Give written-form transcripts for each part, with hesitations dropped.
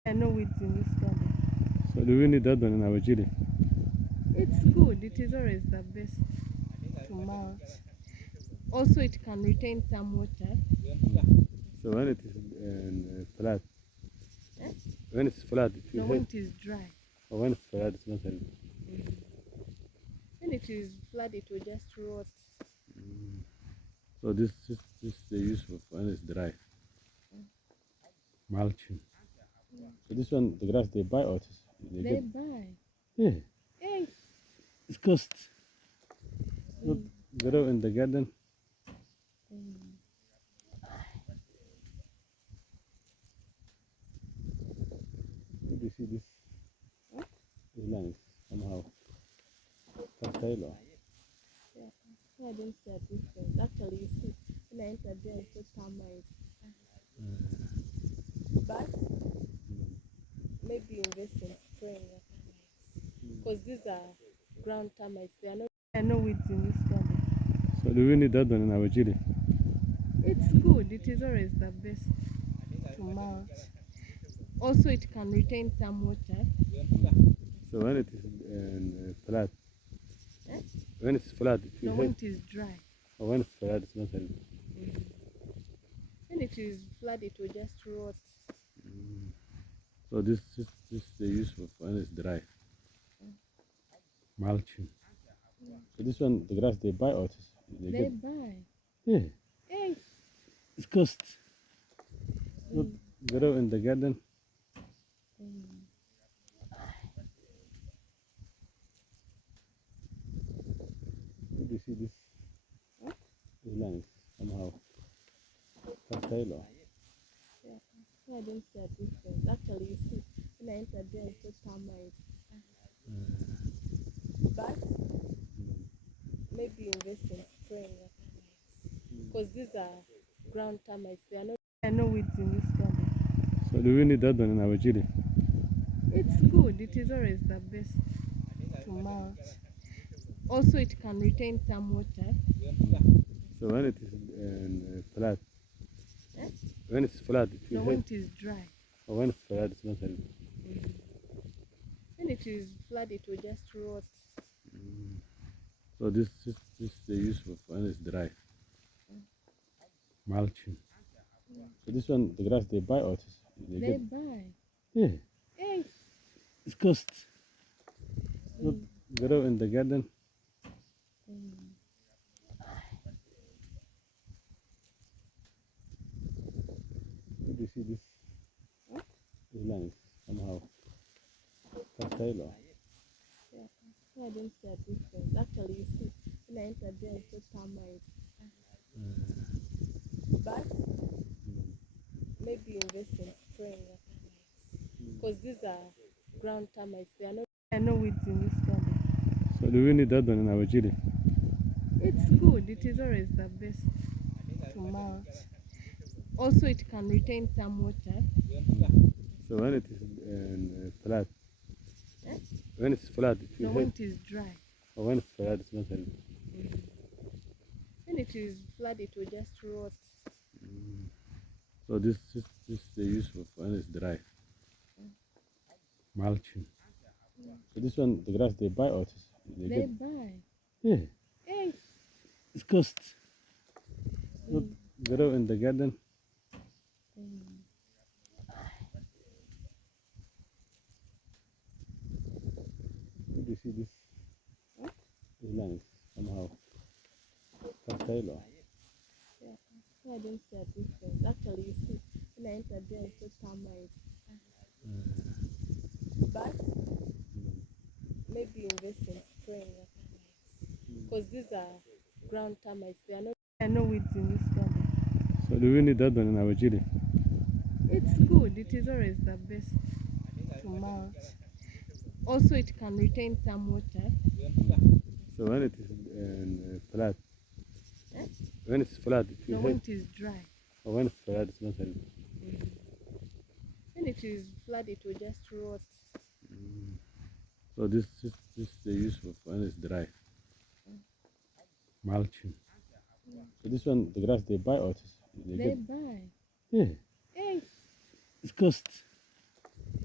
I know it's in this garden. So do we need that one in our chili? It's good. It is always the best to mulch. Also, it can retain some water. So when it is flat, when it's flat, it No, will when help. it is dry. Or when it's flat, it's not help. When it is flat, it will just rot. So this they use for when it's dry. Mulching. So this one, the grass they buy out. They buy. Yeah, Hey. it's cost. Not grow in the garden. Did you see this? This line is somehow fertile. Yeah, I don't see a difference. Actually, you see, when I entered there, I saw termites. But maybe invest in spraying the termites. Because these are ground termites. They are not. I know it's in this garden. So do we need that one in our chili? It's good. It is always the best to mulch. Also, it can retain some water. So when it is flat, when it's flat, it will No, help. when it is dry. Or when it's flat, it's not help. When it is flat, it will just rot. So this they use for when it's dry. Mulching. So this one, the grass they buy out. They buy. Yeah, Hey. it's cost. Not grow in the garden. Did you see this? This line is somehow fertile. Yeah, I don't see a difference. Actually, you see, when I entered there, I saw termites. But maybe invest in spraying the termites. Because these are ground termites. They are not. I know it's in this garden. So do we need that one in our chili? It's good. It is always the best to mulch. Also, it can retain some water. So when it is flat, when it's flat, it will No, help. when it is dry. Or when it's flat, it's not help. When it is flat, it will just rot. So this they use for when it's dry. Mulching. So this one, the grass they buy out. They buy. Yeah, Hey. it's cost. Not grow in the garden. Did you see this? This line is somehow fertile. Yeah, I don't see a difference. Actually, you see, when I entered there, I saw termites. But maybe invest in spraying the termites. Because these are ground termites. They are not. I know it's in this garden. So do we need that one in our chili? It's good. It is always the best to mulch. Also, it can retain some water. So when it is flat, when it's flat, it will No, help. when it is dry. Or when it's flat, it's not help. When it is flat, it will just rot. So this they use for when it's dry. Mulching. So this one, the grass they buy out. They buy. Yeah, Hey. it's cost. Not grow in the garden. Did you see this? This line is somehow fertile. Yeah, I don't see a difference. Actually, you see, when I entered there, I saw termites. But maybe invest in spraying the termites. Because these are ground termites. They are not. I know it's in this garden. So do we need that one in our chili? It's good. It is always the best to mulch. Also, it can retain some water. So when it is flat, when it's flat, it will No, help. when it is dry. Or when it's flat, it's not help. When it is flat, it will just rot. So this they use for when it's dry. Mulching. So this one, the grass they buy out. They buy. Yeah, Hey. it's cost.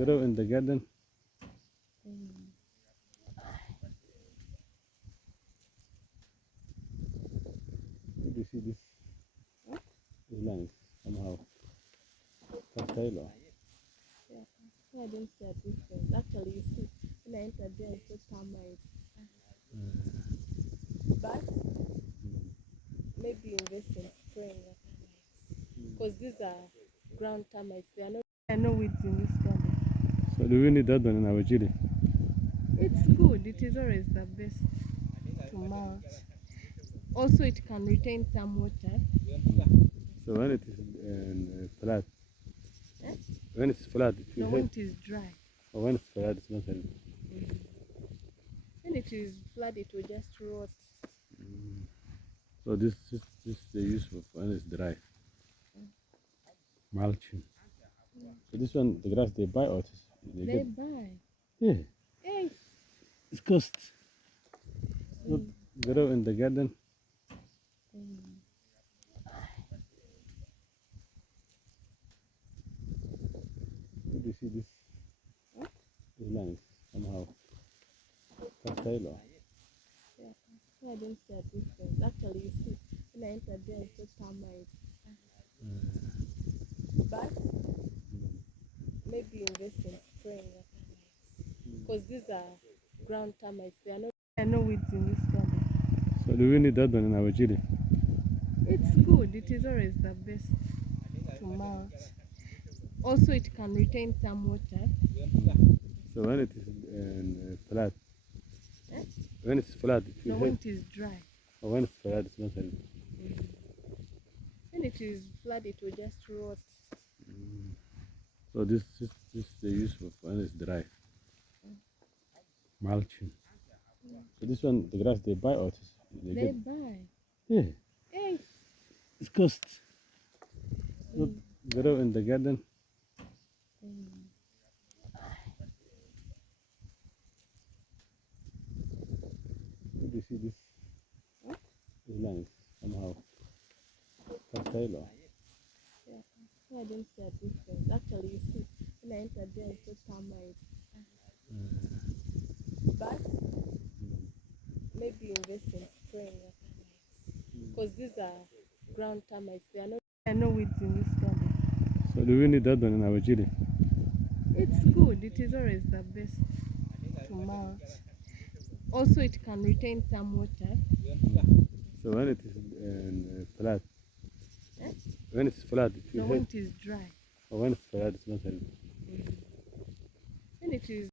grow in the garden. Mm. Did you see this? What? This line is somehow tactile. Yeah. I didn't see a difference. Actually, you see, when I entered there, I saw termites. But maybe invest in spraying the termites. Because these are ground termites. They are not. I know weeds in this garden. So do we need that one in our chili? It's good. It is always the best to mulch. Also, it can retain some water. So when it is flat, Eh? when it's flat, it No, will when help. it is dry. Or when it's flat, it's not help. When it is flat, it will just rot. So this they use for when it's dry. Mulching. So this one, the grass they buy or they They get? buy. Yeah, Hey. it's cost. Not grow in the garden. Did you see this? What? This line is somehow tactile. Yeah. I didn't see a difference. Actually, you see, when I entered there, I saw termites. But maybe invest in spraying the termites. Because these are ground termites. They are not. I know weeds in this garden. So do we need that one in our chili? It's good. It is always the best to mulch. Also, it can retain some water. So when it is flat, Eh? when it's flat, it will No, when help. it is dry. Or when it's flat, it's not help. When it is flat, it will just rot. So this they use for when it's dry. Mulching. So this one, the grass they buy or they They get? buy. Yeah, Hey. it's cost. Not grow in the garden. Did you see this? What? This line is somehow tactile. Yeah. I didn't see a difference. Actually, you see, when I entered there, I saw termites. But maybe invest in spraying the termites. Because these are ground termites. They are not. I know weeds in this garden. So do we need that one in our chili? It's good. It is always the best to mulch. Also, it can retain some water. So when it is flat, Eh? when it's flat, it will No, when help. it is dry. Or when it's flat, it's not help. When it is